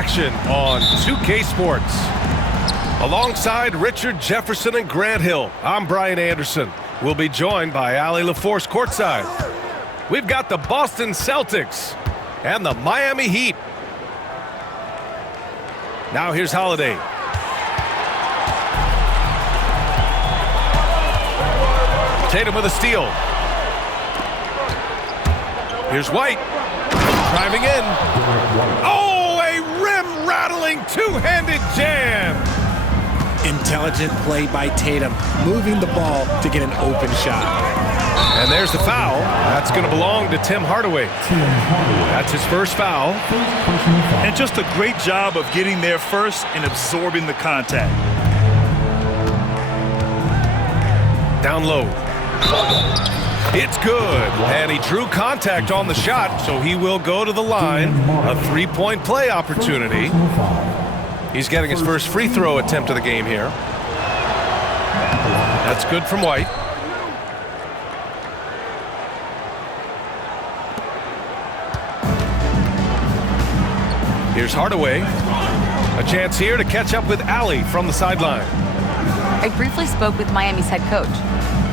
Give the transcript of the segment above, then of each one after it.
action on 2K Sports. Alongside Richard Jefferson and Grant Hill, I'm Brian Anderson. We'll be joined by Allie LaForce courtside. We've got the Boston Celtics and the Miami Heat. Now here's Holiday. Tatum with a steal. Here's White. Driving in. Oh, a rim-rattling two-handed jam. Intelligent play by Tatum, moving the ball to get an open shot. And there's the foul. That's going to belong to Tim Hardaway. That's his first foul. And just a great job of getting there first and absorbing the contact. Down low. It's good. And he drew contact on the shot, so he will go to the line. A three-point play opportunity. He's getting his first free throw attempt of the game here. That's good from White. Here's Hardaway. A chance here to catch up with Allie from the sideline. I briefly spoke with Miami's head coach.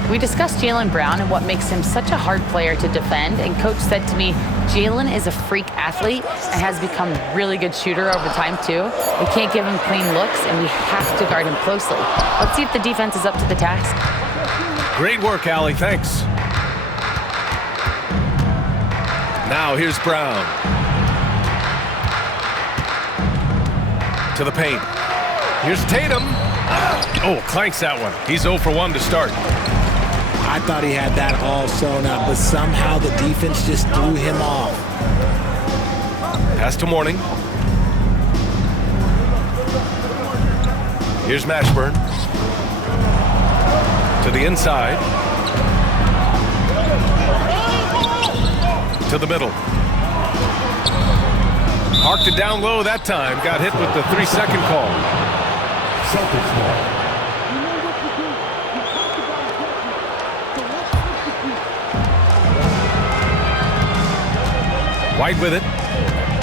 We discussed Jaylen Brown and what makes him such a hard player to defend, and coach said to me, Jaylen is a freak athlete and has become a really good shooter over time too. We can't give him clean looks and we have to guard him closely. Let's see if the defense is up to the task. Great work, Allie, thanks. Now here's Brown. To the paint. Here's Tatum. Oh, clanks that one. He's 0 for 1 to start. I thought he had that all sewn up, but somehow the defense just threw him off. Pass to Mourning. Here's Mashburn. To the inside. To the middle. Parked it down low that time. Got hit with the 3-second call. Celtics ball. White with it.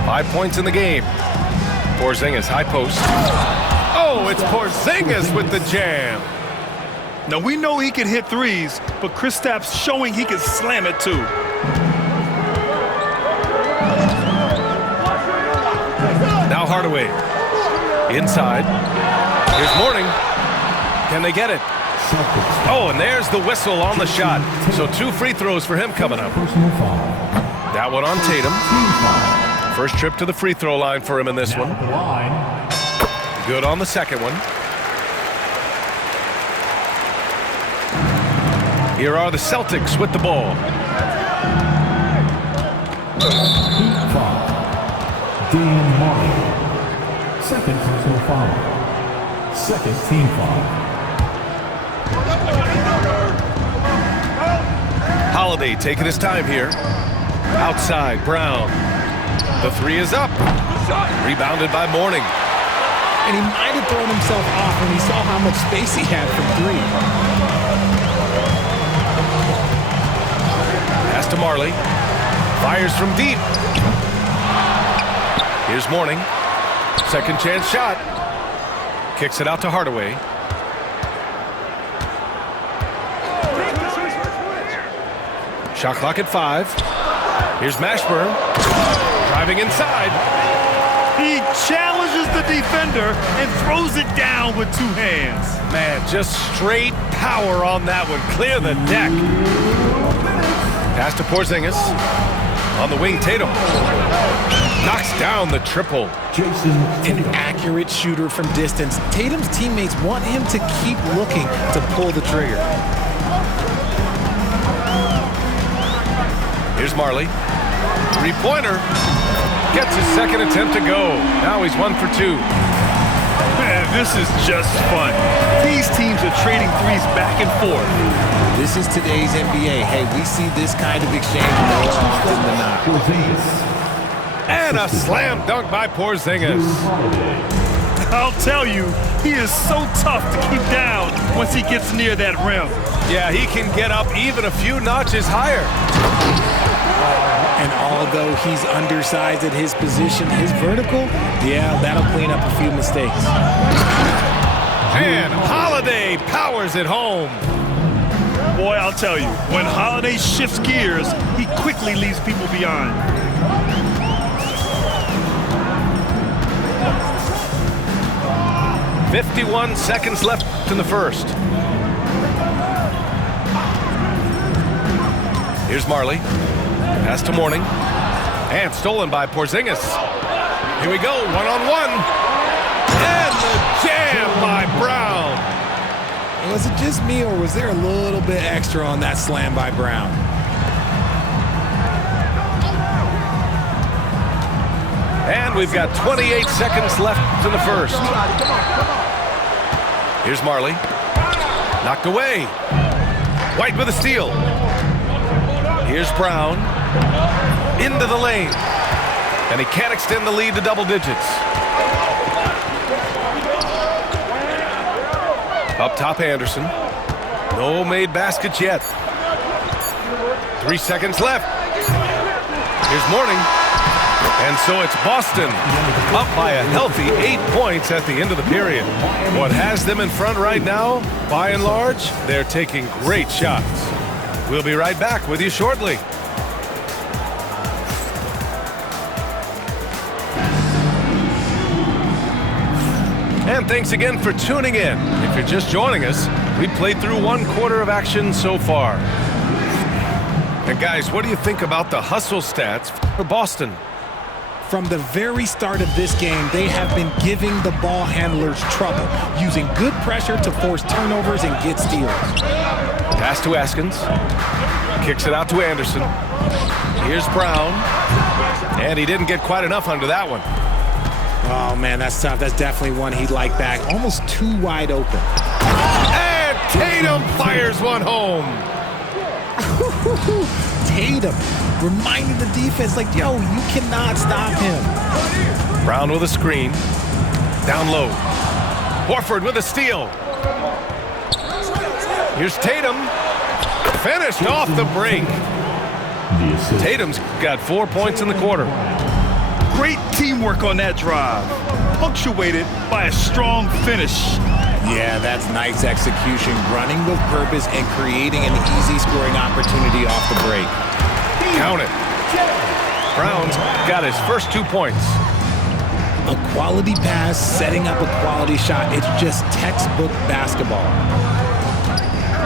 5 points in the game. Porzingis, high post. Oh, it's Porzingis with the jam. Now, we know he can hit threes, but Kristaps showing he can slam it too. Now Hardaway. Inside. Here's Mourning. Can they get it? Oh, and there's the whistle on the shot. So 2 free throws for him coming up. That one on Tatum. First trip to the free throw line for him in this one. Good on the second one. Here are the Celtics with the ball. Dan Martin. Second personal foul. Second team foul. Holiday taking his time here. Outside, Brown. The 3 is up. Rebounded by Mourning. And he might have thrown himself off when he saw how much space he had from 3. Pass to Marley. Fires from deep. Here's Mourning. Second chance shot. Kicks it out to Hardaway. Shot clock at 5. Here's Mashburn. Driving inside. He challenges the defender and throws it down with 2 hands. Man, just straight power on that one. Clear the deck. Pass to Porzingis. On the wing, Tatum. Knocks down the triple. An accurate shooter from distance. Tatum's teammates want him to keep looking to pull the trigger. Here's Marley. 3-pointer. Gets his second attempt to go. Now he's 1 for 2. Man, this is just fun. These teams are trading threes back and forth. This is today's NBA. Hey, we see this kind of exchange more often than not. And a slam dunk by Porzingis. I'll tell you, he is so tough to keep down once he gets near that rim. Yeah, he can get up even a few notches higher. And although he's undersized at his position, his vertical, yeah, that'll clean up a few mistakes. And Holiday powers it home. Boy, I'll tell you, when Holiday shifts gears, he quickly leaves people behind. "51 seconds left in the first." Here's Marley. Pass to Mourning. And stolen by Porzingis. Here we go, one-on-one. And the jam by Brown. Was it just me, or was there a little bit extra on that slam by Brown? And we've got 28 seconds left in the first. Here's Marley. Knocked away. White with a steal. Here's Brown. Into the lane. And he can't extend the lead to double digits. Up top, Anderson. No made baskets yet. 3 seconds left. Here's Mourning. And so it's Boston up by a healthy 8 points at the end of the period. What has them in front right now, by and large, they're taking great shots. We'll be right back with you shortly. And thanks again for tuning in. If you're just joining us, we played through 1 quarter of action so far. And guys, what do you think about the hustle stats for Boston? From the very start of this game, they have been giving the ball handlers trouble, using good pressure to force turnovers and get steals. Pass to Askins. Kicks it out to Anderson. Here's Brown. And he didn't get quite enough under that one. Oh, man, that's tough. That's definitely one he'd like back. Almost too wide open. And Tatum fires one home. Tatum reminding the defense, like, yo, you cannot stop him. Brown with a screen. Down low. Horford with a steal. Here's Tatum. Finished off the break. Tatum's got 4 points in the quarter. Great teamwork on that drive, punctuated by a strong finish. Yeah, that's nice execution, running with purpose and creating an easy scoring opportunity off the break. Count it. Brown's got his first 2 points. A quality pass, setting up a quality shot. It's just textbook basketball.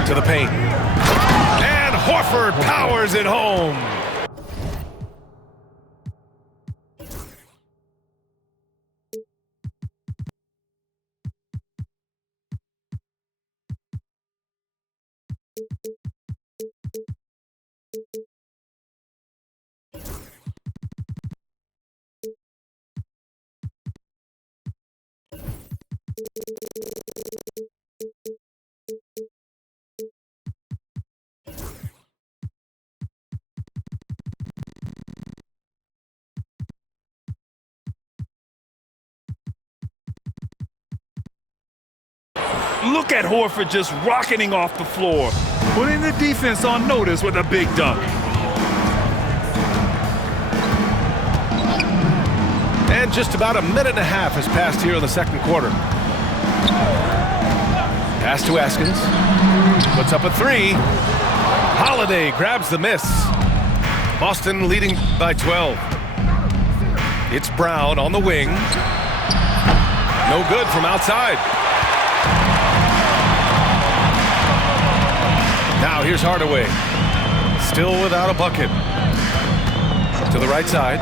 To the paint. And Horford powers it home. Look at Horford just rocketing off the floor, putting the defense on notice with a big dunk. And just about a minute and a half has passed here in the second quarter. Pass to Askins. Puts up a 3. Holiday grabs the miss. Boston leading by 12. It's Brown on the wing. No good from outside. Now here's Hardaway. Still without a bucket. To the right side.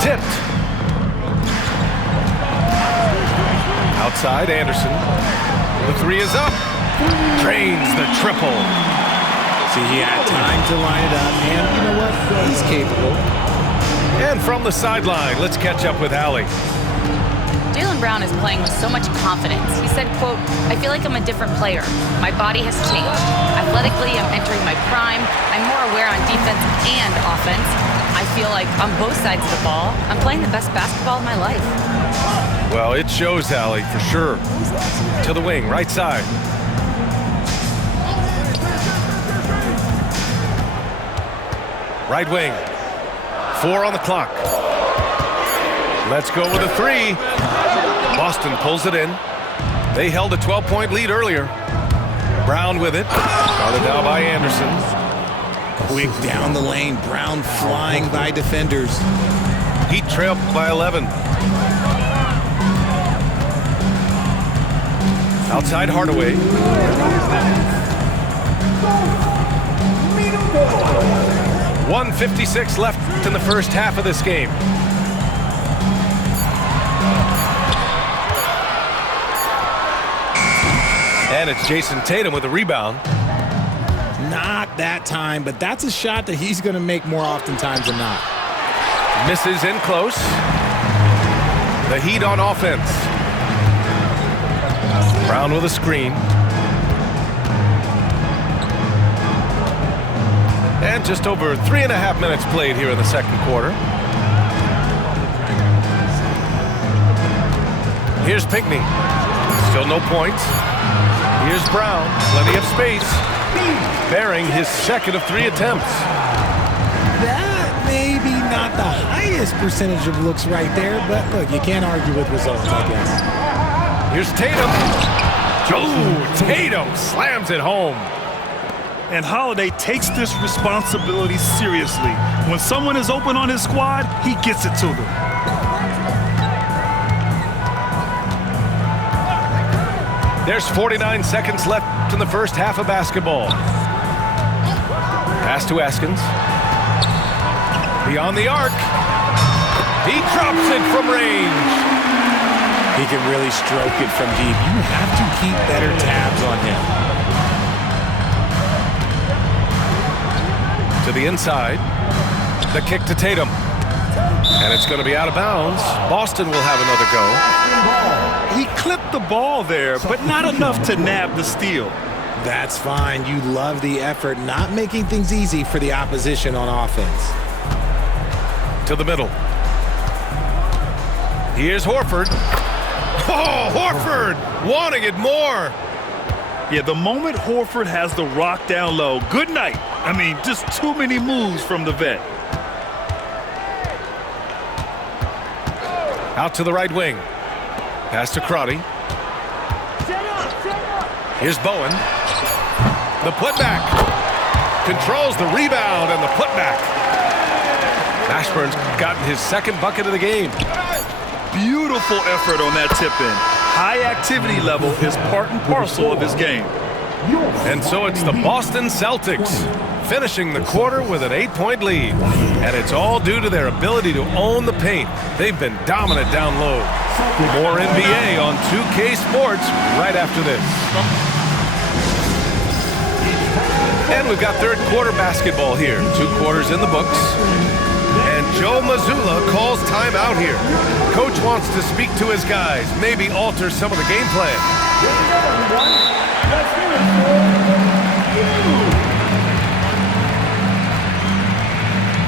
Tipped. Outside, Anderson. The 3 is up. Drains the triple. See, he had time to line it up, and you know what? He's capable. And from the sideline, let's catch up with Allie. Jaylen Brown is playing with so much confidence. He said, quote, "I feel like I'm a different player. My body has changed. Athletically, I'm entering my prime. I'm more aware on defense and offense. I feel like on both sides of the ball, I'm playing the best basketball of my life." Well, it shows, Allie, for sure. To the wing, right side. Right wing. 4 on the clock. Let's go with a 3. Boston pulls it in. They held a 12-point lead earlier. Brown with it. Guarded now by Anderson. Quick down the lane. Brown flying by defenders. Heat trail by 11. Outside Hardaway. 1:56 left in the first half of this game. And it's Jason Tatum with a rebound. Not that time, but that's a shot that he's going to make more oftentimes than not. Misses in close. The Heat on offense. Brown with a screen. And just over 3.5 minutes played here in the second quarter. Here's Pinckney. Still no points. Here's Brown. Plenty of space. Bearing his second of 3 attempts. That may be not the highest percentage of looks right there, but look, you can't argue with results, I guess. Here's Tatum. Oh, Tatum slams it home. And Holiday takes this responsibility seriously. When someone is open on his squad, he gets it to them. There's 49 seconds left in the first half of basketball. Pass to Askins. Beyond the arc. He drops it from range. He can really stroke it from deep. You have to keep better tabs on him. To the inside. The kick to Tatum. And it's going to be out of bounds. Boston will have another go. He clipped the ball there, but not enough to nab the steal. That's fine. You love the effort, not making things easy for the opposition on offense. To the middle. Here's Horford. Oh, Horford wanting it more. Yeah, the moment Horford has the rock down low, good night. I mean, just too many moves from the vet. Out to the right wing. Pass to Crotty. Here's Bowen. The putback. Controls the rebound and the putback. Ashburn's gotten his second bucket of the game. Beautiful effort on that tip-in. High activity level is part and parcel of his game. And so it's the Boston Celtics finishing the quarter with an 8-point lead. And it's all due to their ability to own the paint. They've been dominant down low. More NBA on 2K Sports right after this. And we've got third quarter basketball here. 2 quarters in the books. And Joe Mazzulla calls timeout here. Coach wants to speak to his guys, maybe alter some of the game plan.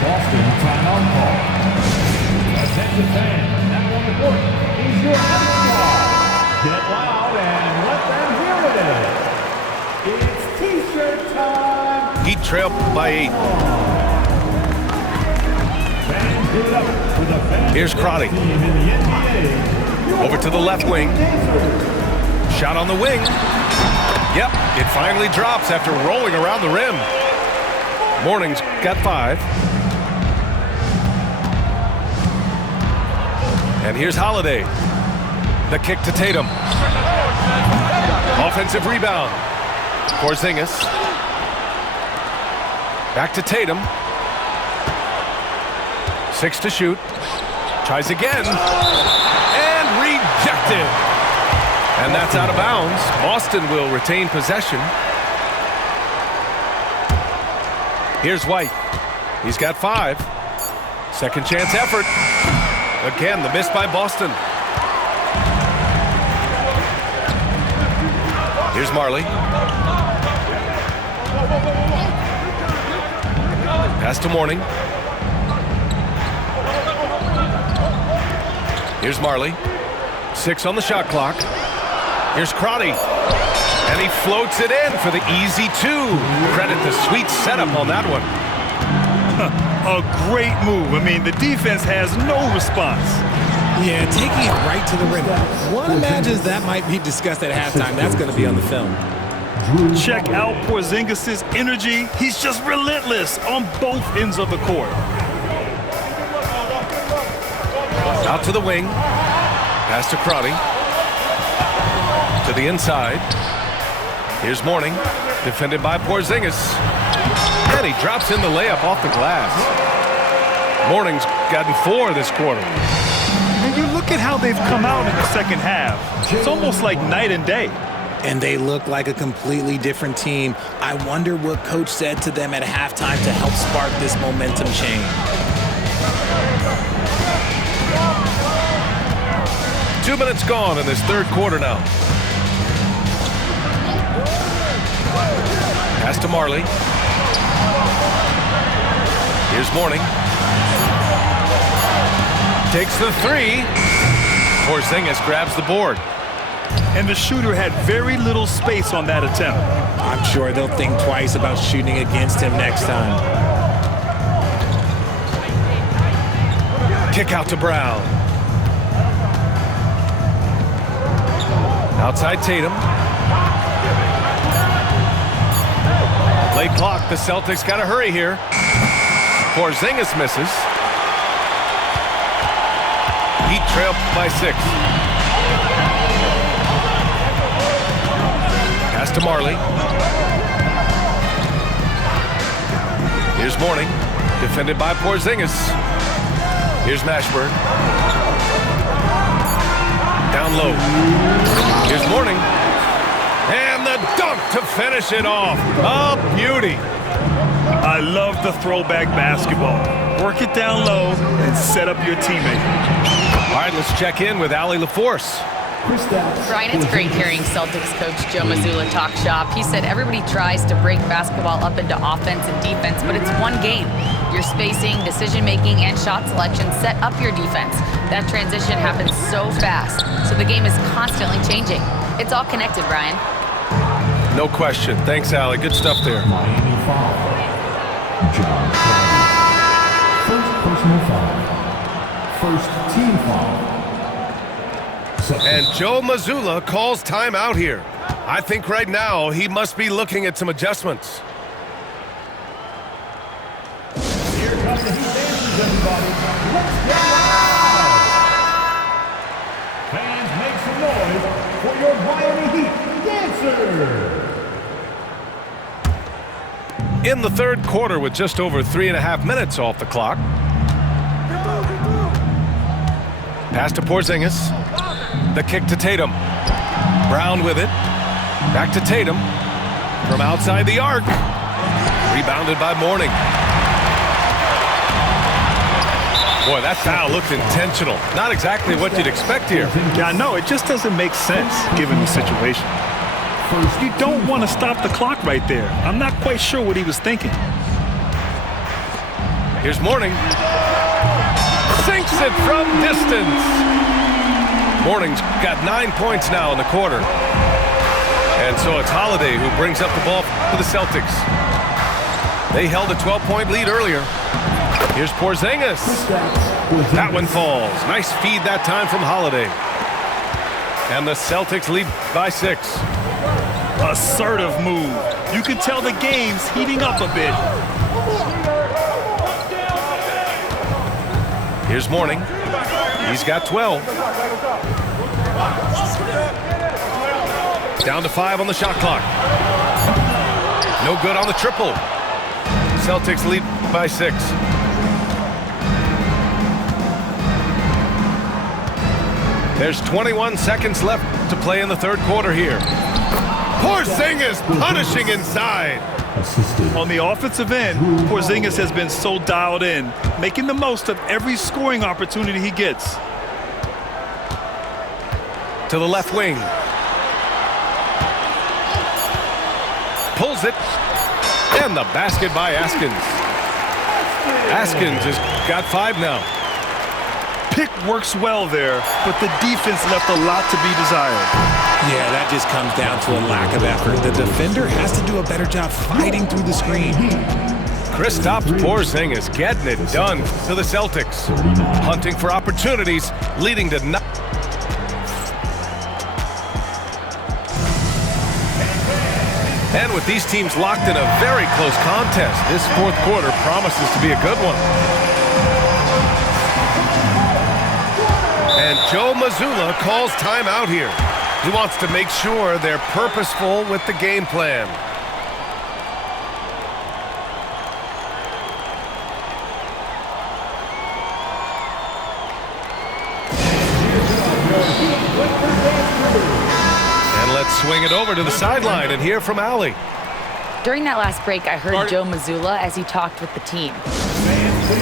Boston timeout call. Attention fans, now on the court is your squad. Get loud and let them hear it. It's T-shirt time. Heat trail by 8. Here's Crotty. Over to the left wing. Shot on the wing. Yep, it finally drops after rolling around the rim. Morning's got 5. And here's Holiday. The kick to Tatum. Offensive rebound. Porzingis. Back to Tatum. 6 to shoot. Tries again. And rejected. And that's out of bounds. Boston will retain possession. Here's White. He's got 5. Second chance effort. Again, the miss by Boston. Here's Marley. Pass to Morning. Here's Marley. 6 on the shot clock. Here's Crotty. And he floats it in for the easy 2. Credit the sweet setup on that one. A great move. I mean, the defense has no response. Yeah, taking it right to the rim. One imagines that might be discussed at halftime. That's going to be on the film. Check out Porzingis' energy. He's just relentless on both ends of the court. Out to the wing. Pass to Crotty. To the inside. Here's Mourning. Defended by Porzingis. And he drops in the layup off the glass. Mourning's gotten 4 this quarter. And you look at how they've come out in the second half. It's almost like night and day. And they look like a completely different team. I wonder what coach said to them at halftime to help spark this momentum change. Two minutes gone in this third quarter now. Pass to Marley. Here's Mourning. Takes the 3. Porzingis grabs the board. And the shooter had very little space on that attempt. I'm sure they'll think twice about shooting against him next time. Kick out to Brown. Outside Tatum. Late clock. The Celtics got to hurry here. Porzingis misses. Heat trail by 6. Pass to Marley. Here's Mourning. Defended by Porzingis. Here's Mashburn. Down low. Here's Mourning. And the dunk to finish it off. A beauty. I love the throwback basketball. Work it down low and set up your teammate. All right, let's check in with Allie LaForce. Brian, it's great hearing Celtics coach Joe Mazzulla talk shop. He said everybody tries to break basketball up into offense and defense, but it's one game. Your spacing, decision-making, and shot selection set up your defense. That transition happens so fast, so the game is constantly changing. It's all connected, Brian. No question. Thanks, Allie. Good stuff there. Miami foul. John Crowder. First personal foul. First team foul. And Joe Mazzulla calls timeout here. I think right now he must be looking at some adjustments. Here comes the Heat dancers, everybody. Let's get loud! Fans, make some noise for your Miami Heat dancers! In the third quarter with just over 3.5 minutes off the clock. Pass to Porzingis. The kick to Tatum. Brown with it. Back to Tatum. From outside the arc. Rebounded by Mourning. Boy, that foul looked intentional. Not exactly what you'd expect here. Yeah, no, it just doesn't make sense given the situation. You don't want to stop the clock right there. I'm not quite sure what he was thinking. Here's Mourning. Sinks it from distance. Mourning's got 9 points now in the quarter. And so it's Holiday who brings up the ball for the Celtics. They held a 12-point lead earlier. Here's Porzingis. That one falls. Nice feed that time from Holiday. And the Celtics lead by 6. Assertive move. You can tell the game's heating up a bit. Here's Mourning. He's got 12. Down to 5 on the shot clock. No good on the triple. Celtics lead by 6. There's 21 seconds left to play in the third quarter here. Porzingis punishing inside. On the offensive end, Porzingis has been so dialed in, making the most of every scoring opportunity he gets. To the left wing. Pulls it. And the basket by Askins. Askins has got 5 now. Pick works well there, but the defense left a lot to be desired. Yeah, that just comes down to a lack of effort. The defender has to do a better job fighting through the screen. Kristaps Porzingis getting it done to the Celtics. Hunting for opportunities, leading to nothing. And with these teams locked in a very close contest, this fourth quarter promises to be a good one. And Joe Mazzulla calls timeout here. He wants to make sure they're purposeful with the game plan. And let's swing it over to the sideline and hear from Allie. During that last break, I heard Joe Mazzulla as he talked with the team.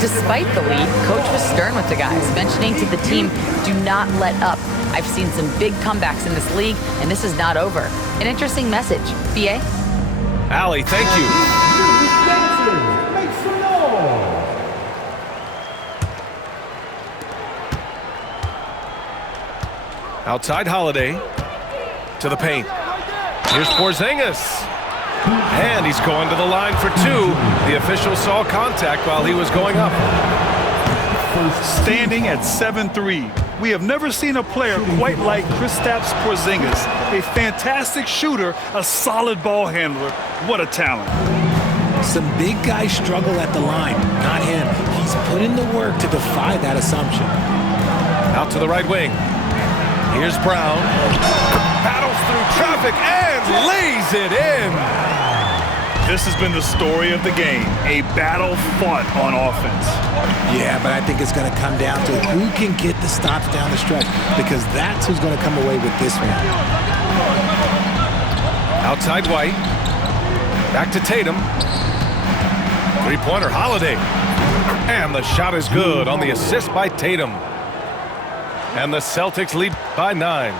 Despite the lead, Coach was stern with the guys, mentioning to the team, do not let up. I've seen some big comebacks in this league, and this is not over. An interesting message. B.A.? Allie, thank you. Outside Holiday to the paint. Here's Porzingis. And he's going to the line for two. The official saw contact while he was going up. Standing at 7'3", we have never seen a player quite like Kristaps Porzingis. A fantastic shooter, a solid ball handler. What a talent. Some big guys struggle at the line, not him. He's put in the work to defy that assumption. Out to the right wing. Here's Brown. Battles through traffic and lays it in. This has been the story of the game, a battle fought on offense. Yeah, but I think it's going to come down to who can get the stops down the stretch, because that's who's going to come away with this one. Outside White. Back to Tatum. Three-pointer Holiday. And the shot is good on the assist by Tatum. And the Celtics lead by 9.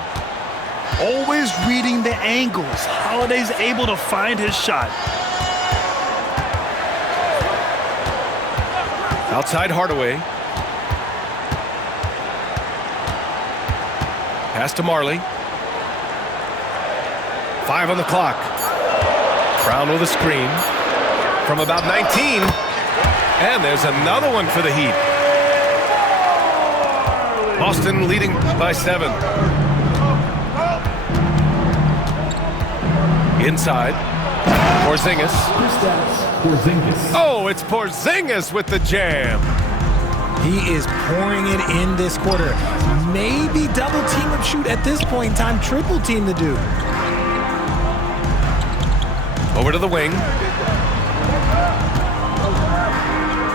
Always reading the angles. Holiday's able to find his shot. Outside Hardaway. Pass to Marley. 5 on the clock. Brown with a screen from about 19. And there's another one for the Heat. Boston leading by 7. Inside. Porzingis. Oh, it's Porzingis with the jam. He is pouring it in this quarter. Maybe double team him shoot at this point in time, triple team the dude. Over to the wing.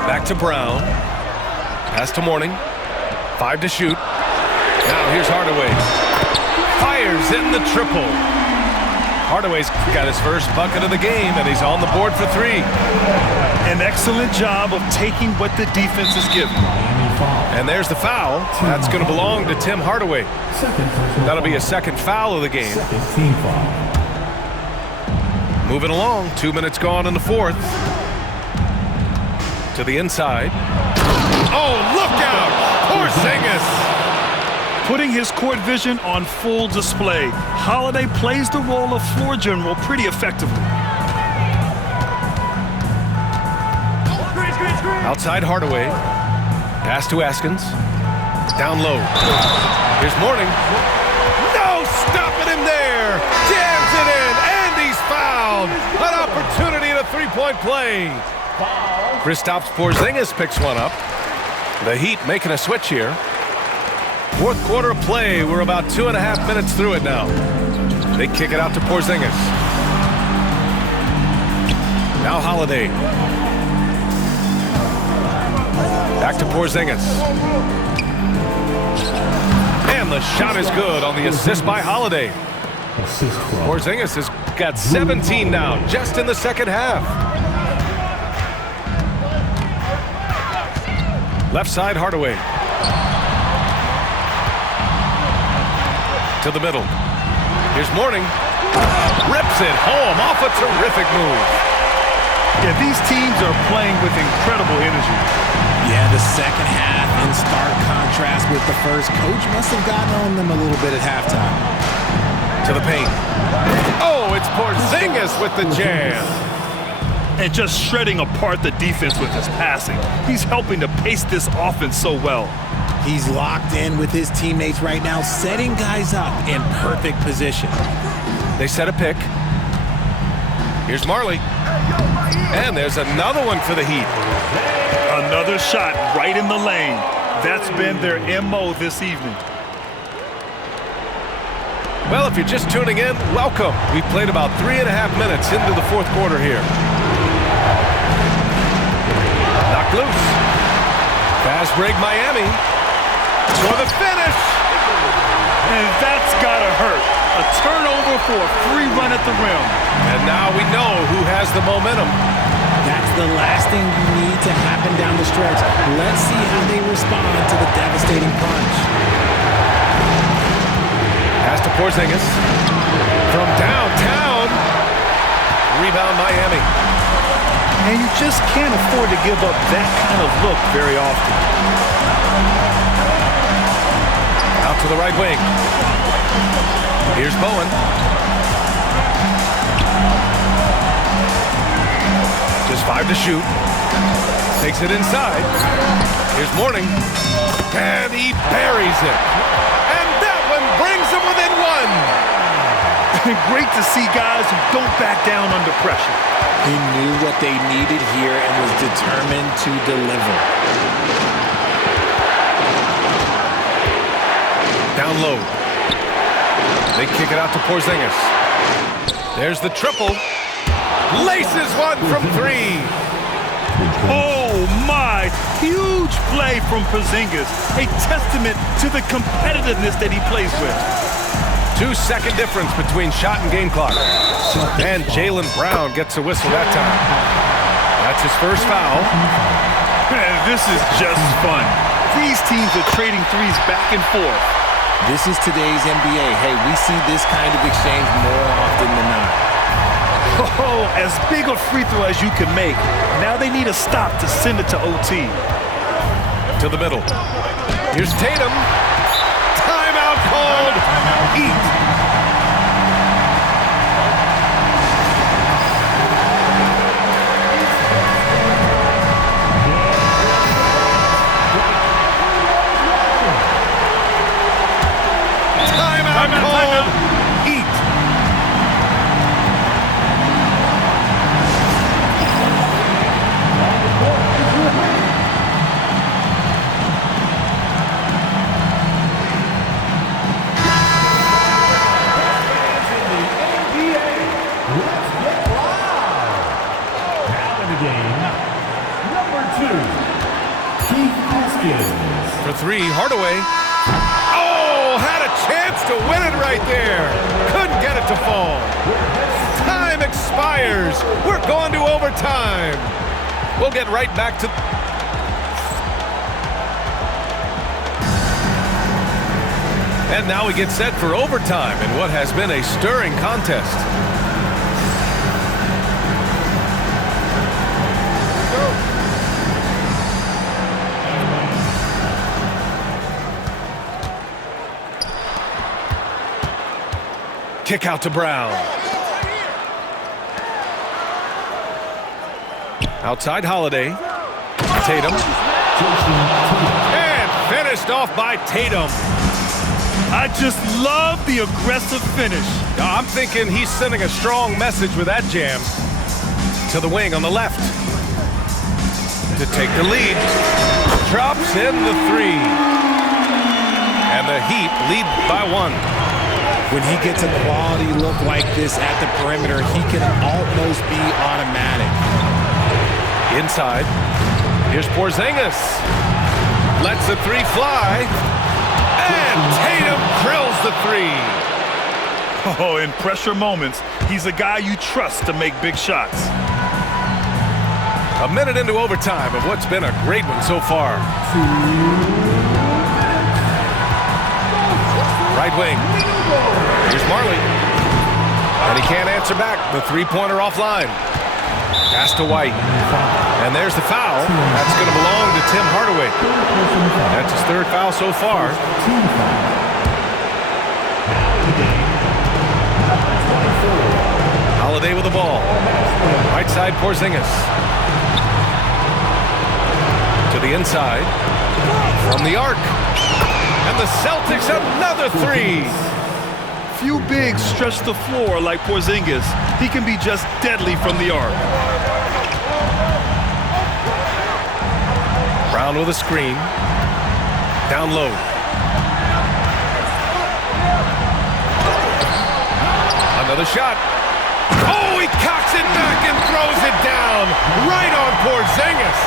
Back to Brown. Pass to Mourning. 5 to shoot. Now here's Hardaway. Fires in the triple. Hardaway's got his first bucket of the game, and he's on the board for 3. An excellent job of taking what the defense is given. And there's the foul. That's going to belong to Tim Hardaway. That'll be a second foul of the game. Moving along, 2 minutes gone in the fourth. To the inside. Oh, look out! Porzingis! Putting his court vision on full display. Holiday plays the role of floor general pretty effectively. Outside Hardaway. Pass to Askins. Down low. Here's Mourning. No stopping him there. Jams it in, and he's fouled. An opportunity at a three-point play. Kristaps Porzingis picks one up. The Heat making a switch here. Fourth quarter of play. We're about 2.5 minutes through it now. They kick it out to Porzingis. Now Holiday. Back to Porzingis. And the shot is good on the assist by Holiday. Porzingis has got 17 now, just in the second half. Left side, Hardaway. To the middle. Here's Mourning. Rips it home off a terrific move. Yeah, these teams are playing with incredible energy. Yeah, the second half in stark contrast with the first. Coach must have gotten on them a little bit at halftime. To the paint. Oh, it's Porzingis with the jam. and just shredding apart the defense with his passing. He's helping to pace this offense so well. He's locked in with his teammates right now, setting guys up in perfect position. They set a pick. Here's Marley. And there's another one for the Heat. Another shot right in the lane. That's been their MO this evening. Well, if you're just tuning in, welcome. We've played about 3.5 minutes into the fourth quarter here. Knocked loose. Fast break Miami for the finish. And that's gotta hurt. A turnover for a free run at the rim. And now we know who has the momentum. That's the last thing you need to happen down the stretch. Let's see how they respond to the devastating punch. Pass to Porzingis. From downtown. Rebound Miami. And you just can't afford to give up that kind of look very often. Out to the right wing. Here's Bowen. Just 5 to shoot. Takes it inside. Here's Mourning. And he buries it. And that one brings him within one. Great to see guys who don't back down under pressure. He knew what they needed here and was determined to deliver. Down low. They kick it out to Porzingis. There's the triple. Laces one from 3. Oh my, huge play from Porzingis. A testament to the competitiveness that he plays with. 2-second difference between shot and game clock. And Jaylen Brown gets a whistle that time. That's his first foul. Man, this is just fun. These teams are trading threes back and forth. This is today's NBA. Hey, we see this kind of exchange more often than not. Oh, as big a free throw as you can make. Now they need a stop to send it to OT. To the middle. Here's Tatum. Timeout called. Heat. For 3, Hardaway. Oh, had a chance to win it right there. Couldn't get it to fall. Time expires. We're going to overtime. We'll get right back to... And now we get set for overtime in what has been a stirring contest. Kick out to Brown. Outside Holiday. Tatum. And finished off by Tatum. I just love the aggressive finish. I'm thinking he's sending a strong message with that jam. To the wing on the left. To take the lead. Drops in the 3. And the Heat lead by 1. When he gets a quality look like this at the perimeter, he can almost be automatic. Inside. Here's Porzingis. Lets the 3 fly. And Tatum drills the 3. Oh, in pressure moments, he's a guy you trust to make big shots. A minute into overtime of what's been a great one so far. Right wing. Here's Marley. And he can't answer back. The 3-pointer offline. Pass to White. And there's the foul. That's going to belong to Tim Hardaway. That's his 3rd foul so far. Holiday with the ball. Right side, Porzingis. To the inside. From the arc. And the Celtics another three. Few bigs stretch the floor like Porzingis. He can be just deadly from the arc. Brown with a screen. Down low. Another shot. Oh, he cocks it back and throws it down. Right on Porzingis.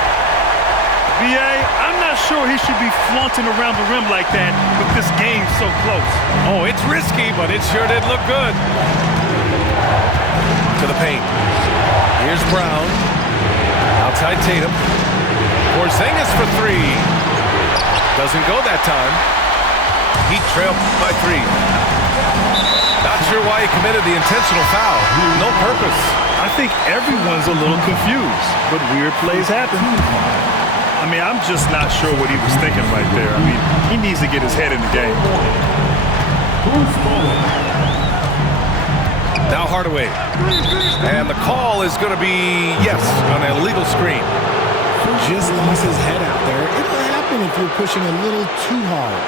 B.A., I'm not sure he should be flaunting around the rim like that with this game so close. Oh, it's risky, but it sure did look good. To the paint. Here's Brown. Outside Tatum. Porzingis for three. Doesn't go that time. Heat trailed by three. Not sure why he committed the intentional foul. No purpose. I think everyone's a little confused, but weird plays happen. I mean, I'm just not sure what he was thinking right there. I mean, he needs to get his head in the game. Now Hardaway. And the call is going to be, yes, on an illegal screen. Just lost his head out there. It'll happen if you're pushing a little too hard.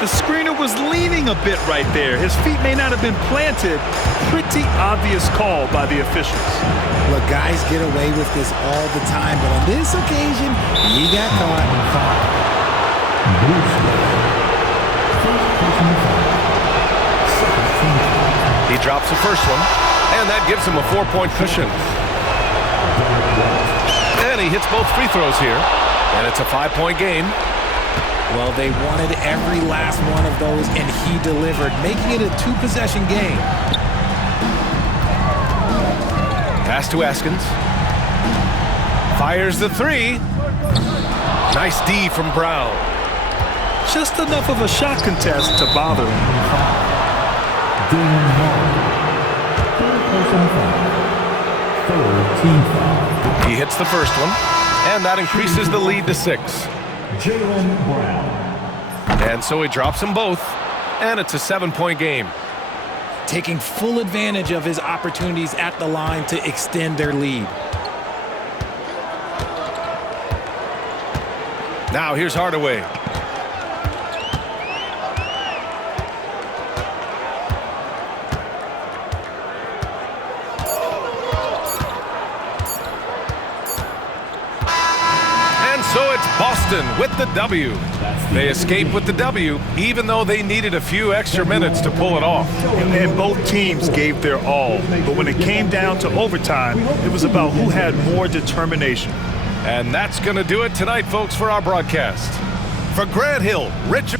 The screener was leaning a bit right there. His feet may not have been planted. Pretty obvious call by the officials. Look, guys get away with this all the time, but on this occasion, he got caught. He drops the first one, and that gives him a 4-point cushion. And he hits both free throws here, and it's a 5-point game. Well, they wanted every last one of those, and he delivered, making it a 2-possession game. Pass to Askins. Fires the three. Nice D from Brown. Just enough of a shot contest to bother him. He hits the first one, and that increases the lead to 6. Jaylen Brown. And so he drops them both, and it's a 7-point game. Taking full advantage of his opportunities at the line to extend their lead. Now here's Hardaway. And so it's Boston with the W. They escape with the W, even though they needed a few extra minutes to pull it off. And both teams gave their all. But when it came down to overtime, it was about who had more determination. And that's going to do it tonight, folks, for our broadcast. For Grant Hill, Richard.